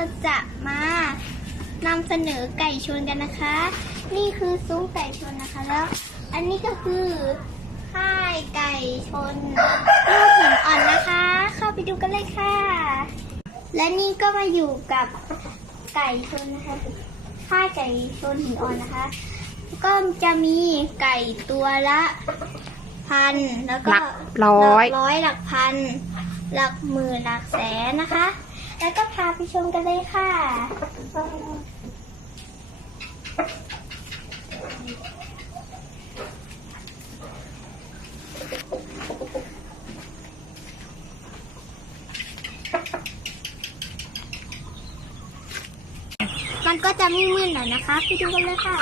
เราจะมานำเสนอไก่ชนกันนะคะ นี่คือซุ้มไก่ชนนะคะแล้ว อันนี้ก็คือค่ายไก่ชนลูกหินอ่อนนะคะ เข้าไปดูกันเลยค่ะ และนี่ก็มาอยู่กับไก่ชนนะคะค่ายไก่ชนหินอ่อนนะคะ ก็จะมีไก่ตัวละพันแล้วก็หลักร้อย หลักร้อยหลักพัน หลักหมื่นหลักแสนนะคะ แล้วก็พา ไปชมกันเลยค่ะ มันก็จะไม่มืดหน่อยนะคะ ไปดูกันเลยค่ะ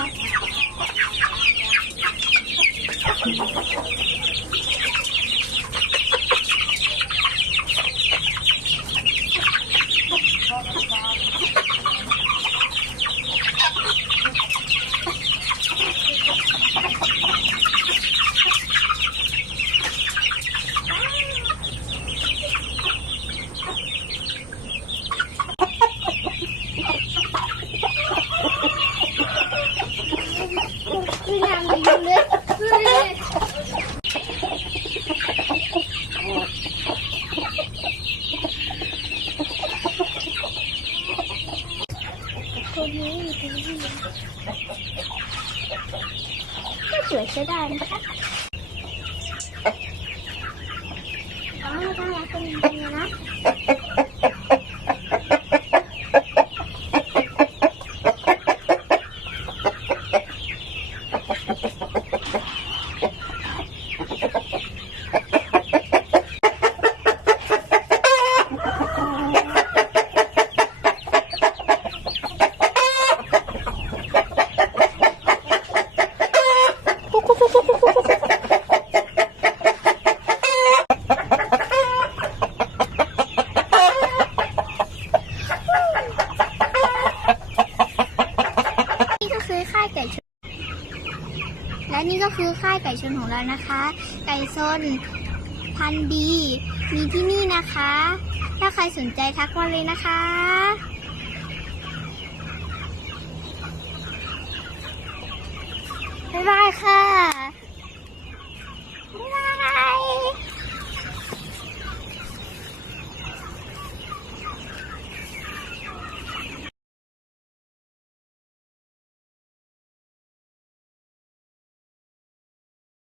ไม่ทำอะไรเลยคนนี้คนนี้ก็สวยใช้ได้นะคะอ๋อน่ารักเป็นจริงๆนะ นี่ก็คือค่ายไก่ชน และนี่ก็คือค่ายไก่ชนของเรานะคะ ไก่ชนพันดี มีที่นี่นะคะ ถ้าใครสนใจทักมาเลยนะคะบ๊ายบายค่ะ